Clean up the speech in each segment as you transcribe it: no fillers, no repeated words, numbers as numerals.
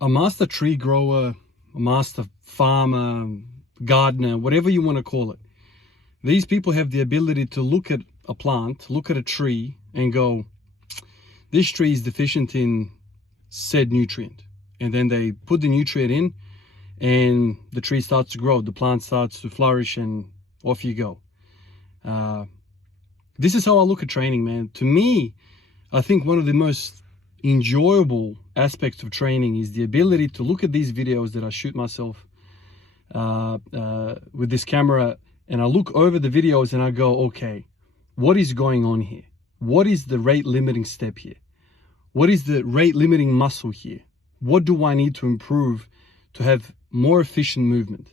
A master tree grower, a master farmer, gardener, whatever you want to call it. These people have the ability to look at a plant, look at a tree and go, this tree is deficient in said nutrient. And then they put the nutrient in and the tree starts to grow, the plant starts to flourish, and off you go. This is how I look at training, man. To me, I think one of the most enjoyable aspects of training is the ability to look at these videos that I shoot myself with this camera, and I look over the videos and I go, okay, what is going on here? What is the rate limiting step here? What is the rate limiting muscle here? What do I need to improve to have more efficient movement?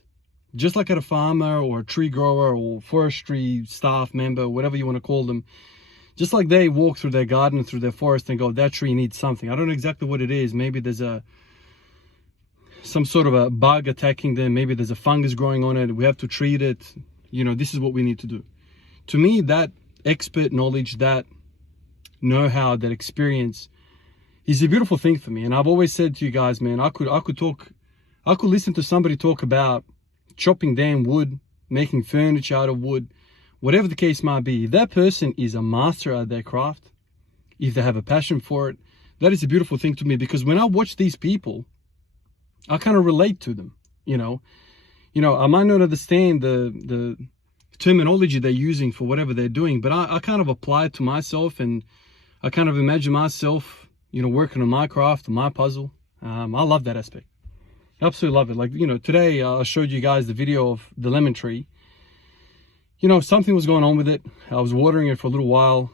Just like at a farmer or a tree grower or forestry staff member, whatever you want to call them, just like they walk through their garden, through their forest and go, that tree needs something. I don't know exactly what it is. Maybe there's some sort of a bug attacking them. Maybe there's a fungus growing on it. We have to treat it. You know, this is what we need to do. To me, that expert knowledge, that know-how, that experience is a beautiful thing for me. And I've always said to you guys, man, I could listen to somebody talk about chopping down wood, making furniture out of wood, whatever the case might be. If that person is a master at their craft, if they have a passion for it, that is a beautiful thing to me, because when I watch these people, I kind of relate to them. You know, I might not understand the terminology they're using for whatever they're doing, but I kind of apply it to myself, and I kind of imagine myself, working on my craft, my puzzle. I love that aspect. Absolutely love it. Like, today I showed you guys the video of the lemon tree. Something was going on with it. I was watering it for a little while,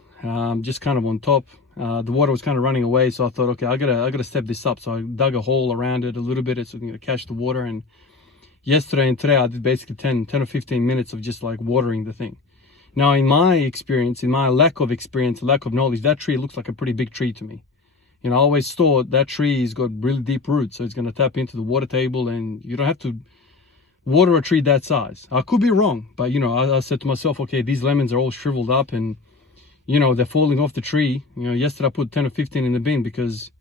just kind of on top. The water was kind of running away, so I thought, okay, I gotta step this up. So I dug a hole around it a little bit so to catch the water. And yesterday and today I did basically 10 or 15 minutes of just like watering the thing. Now, in my experience, in my lack of experience, lack of knowledge, that tree looks like a pretty big tree to me. I always thought that tree's got really deep roots, so it's going to tap into the water table, and you don't have to water a tree that size. I could be wrong, but I said to myself, okay, these lemons are all shriveled up and they're falling off the tree. Yesterday I put 10 or 15 in the bin because,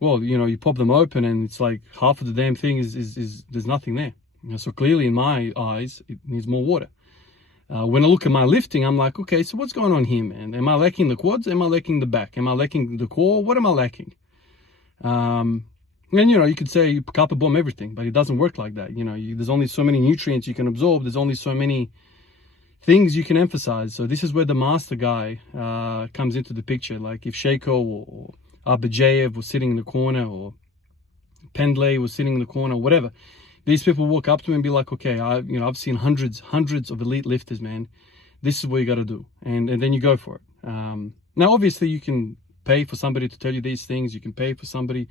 well, you pop them open and it's like half of the damn thing is there's nothing there. So clearly in my eyes it needs more water. When I look at my lifting, I'm like, okay, so what's going on here, man? Am I lacking the quads? Am I lacking the back? Am I lacking the core? What am I lacking? And you could say you carpet bomb everything, but it doesn't work like that. There's only so many nutrients you can absorb. There's only so many things you can emphasize. So this is where the master guy comes into the picture. Like if Sheiko or Abajayev was sitting in the corner, or Pendlay was sitting in the corner, whatever, these people walk up to me and be like, okay, I've seen hundreds of elite lifters, man. This is what you got to do. And then you go for it. Now, obviously, you can pay for somebody to tell you these things. You can pay for somebody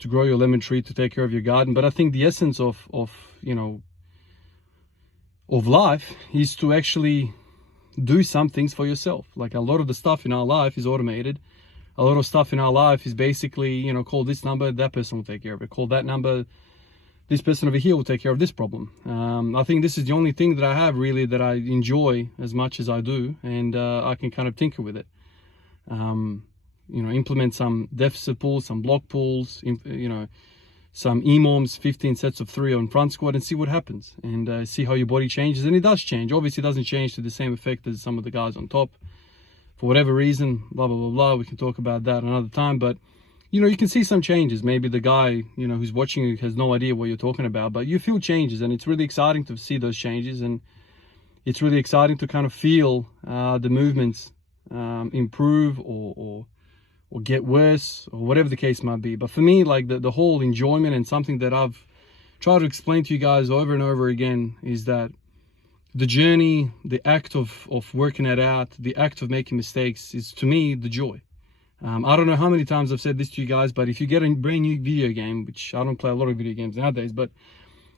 to grow your lemon tree, to take care of your garden. But I think the essence of life is to actually do some things for yourself. Like a lot of the stuff in our life is automated. A lot of stuff in our life is basically, call this number, that person will take care of it. Call that number, this person over here will take care of this problem. I think this is the only thing that I have really that I enjoy as much as I do, and I can kind of tinker with it. Implement some deficit pulls, some block pulls, some EMOMs, 15 sets of 3 on front squat, and see what happens, and see how your body changes. And it does change. Obviously, it doesn't change to the same effect as some of the guys on top. For whatever reason, blah, blah, blah, blah. We can talk about that another time, but you can see some changes. Maybe the guy, who's watching you has no idea what you're talking about, but you feel changes, and it's really exciting to see those changes, and it's really exciting to kind of feel the movements improve or get worse, or whatever the case might be. But for me, like the whole enjoyment, and something that I've tried to explain to you guys over and over again, is that the journey, the act of working it out, the act of making mistakes is, to me, the joy. I don't know how many times I've said this to you guys, but if you get a brand new video game, which I don't play a lot of video games nowadays, but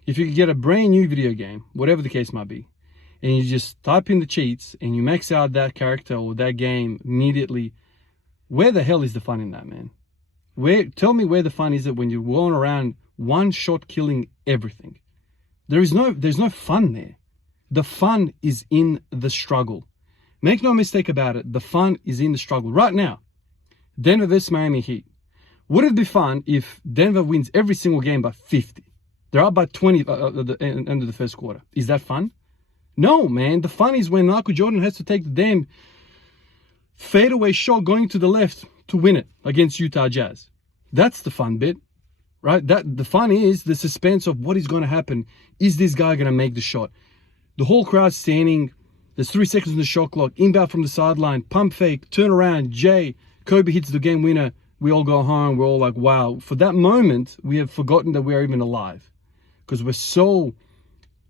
if you get a brand new video game, whatever the case might be, and you just type in the cheats and you max out that character or that game immediately, where the hell is the fun in that, man? Tell me where the fun is when you're going around one shot killing everything. There's no fun there. The fun is in the struggle. Make no mistake about it. The fun is in the struggle. Right now, Denver vs Miami Heat. Would it be fun if Denver wins every single game by 50? They're up by 20 at the end of the first quarter. Is that fun? No, man. The fun is when Michael Jordan has to take the damn fadeaway shot going to the left to win it against Utah Jazz. That's the fun bit, right? The fun is the suspense of what is going to happen. Is this guy going to make the shot? The whole crowd standing. There's 3 seconds on the shot clock. Inbound from the sideline. Pump fake. Turn around. Jay. Kobe hits the game winner. We all go home. We're all like, wow. For that moment, we have forgotten that we're even alive. Because we're so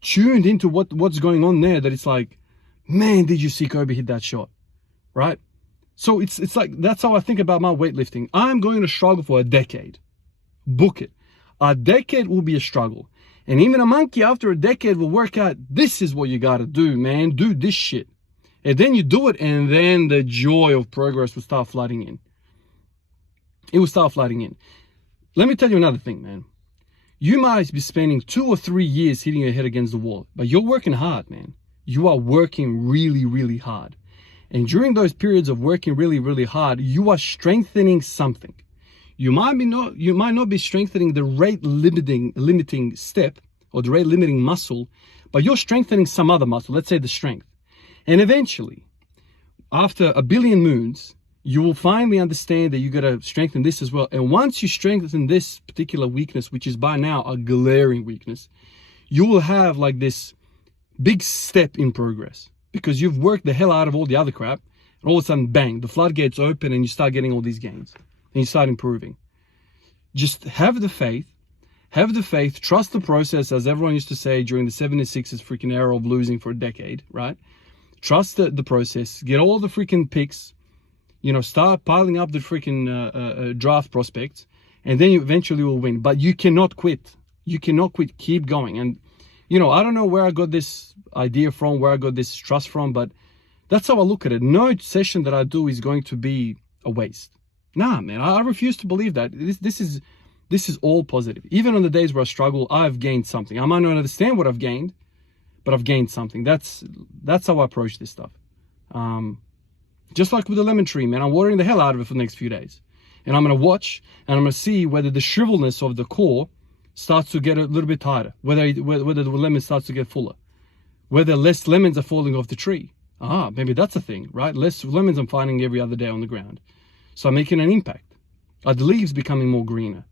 tuned into what's going on there that it's like, man, did you see Kobe hit that shot? Right? So it's like, that's how I think about my weightlifting. I'm going to struggle for a decade. Book it. A decade will be a struggle. And even a monkey after a decade will work out, this is what you got to do, man. Do this shit. And then you do it, and then the joy of progress will start flooding in. It will start flooding in. Let me tell you another thing, man. You might be spending 2 or 3 years hitting your head against the wall, but you're working hard, man. You are working really, really hard. And during those periods of working really, really hard, you are strengthening something. You might not be strengthening the rate limiting step or the rate limiting muscle, but you're strengthening some other muscle, let's say the strength. And eventually, after a billion moons, you will finally understand that you got to strengthen this as well. And once you strengthen this particular weakness, which is by now a glaring weakness, you will have like this big step in progress because you've worked the hell out of all the other crap. And all of a sudden, bang, the floodgates open and you start getting all these gains and you start improving. Just have the faith, trust the process, as everyone used to say during the 76ers freaking era of losing for a decade, right? Trust the process, get all the freaking picks, start piling up the freaking draft prospects, and then you eventually will win. But you cannot quit. You cannot quit. Keep going. And, I don't know where I got this idea from, where I got this trust from, but that's how I look at it. No session that I do is going to be a waste. Nah, man, I refuse to believe that. This is all positive. Even on the days where I struggle, I've gained something. I might not understand what I've gained, but I've gained something. That's how I approach this stuff. Just like with the lemon tree, man, I'm watering the hell out of it for the next few days. And I'm going to watch and I'm going to see whether the shrivelness of the core starts to get a little bit tighter, whether the lemon starts to get fuller, whether less lemons are falling off the tree. Maybe that's a thing, right? Less lemons I'm finding every other day on the ground. So I'm making an impact. Are the leaves becoming more greener?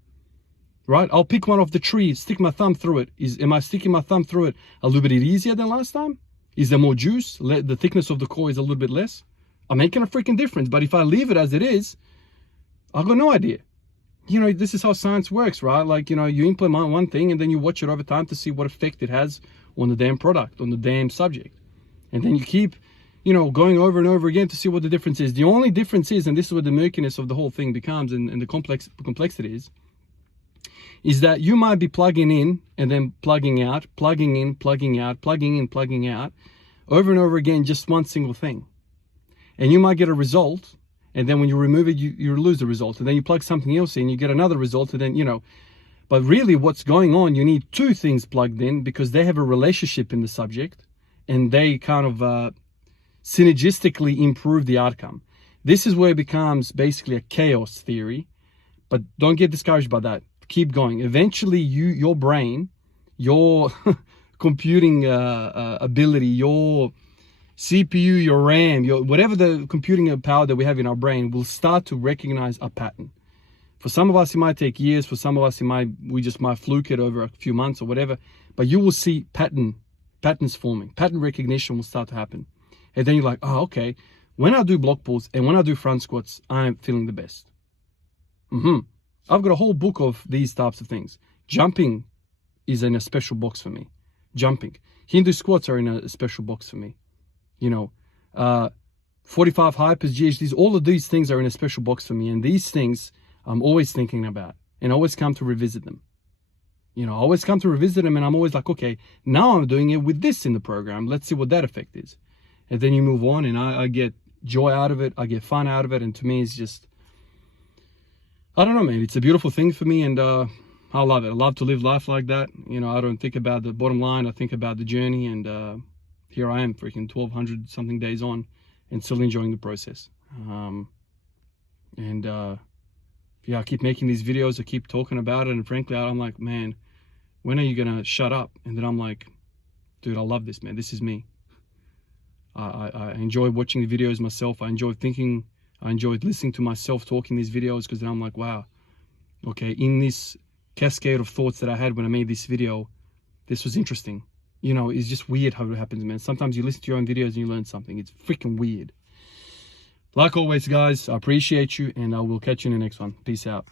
Right? I'll pick one off the tree, stick my thumb through it. Am I sticking my thumb through it a little bit easier than last time? Is there more juice? The thickness of the core is a little bit less? I'm making a freaking difference. But if I leave it as it is, I've got no idea. This is how science works, right? Like, you implement one thing and then you watch it over time to see what effect it has on the damn product, on the damn subject. And then you keep, going over and over again to see what the difference is. The only difference is, and this is what the murkiness of the whole thing becomes and the complexity is that you might be plugging in and then plugging out, plugging in, plugging out, plugging in, plugging out, over and over again, just one single thing. And you might get a result, and then when you remove it, you lose the result. And then you plug something else in, you get another result, and then, But really what's going on, you need 2 things plugged in because they have a relationship in the subject, and they kind of synergistically improve the outcome. This is where it becomes basically a chaos theory, but don't get discouraged by that. Keep going. Eventually, your brain, your computing ability, your CPU, your RAM, whatever the computing power that we have in our brain will start to recognize a pattern. For some of us, it might take years. For some of us, we just might fluke it over a few months or whatever. But you will see patterns forming. Pattern recognition will start to happen. And then you're like, oh, okay. When I do block pulls and when I do front squats, I'm feeling the best. I've got a whole book of these types of things. Jumping is in a special box for me. Jumping. Hindu squats are in a special box for me. 45 hypers, GHDs, all of these things are in a special box for me. And these things I'm always thinking about and I always come to revisit them. I always come to revisit them and I'm always like, okay, now I'm doing it with this in the program. Let's see what that effect is. And then you move on and I get joy out of it. I get fun out of it. And to me, it's just, I don't know, man. It's a beautiful thing for me and I love it. I love to live life like that. I don't think about the bottom line. I think about the journey and here I am freaking 1,200 something days on and still enjoying the process. yeah, I keep making these videos, I keep talking about it, and frankly, I'm like, man, when are you gonna shut up? And then I'm like, dude, I love this, man. This is me. I enjoy watching the videos myself. I enjoy thinking, I enjoy listening to myself talking these videos, because then I'm like, wow, okay, in this cascade of thoughts that I had when I made this video, this was interesting. You know, it's just weird how it happens, man. Sometimes you listen to your own videos and you learn something. It's freaking weird. Like always, guys, I appreciate you, and I will catch you in the next one. Peace out.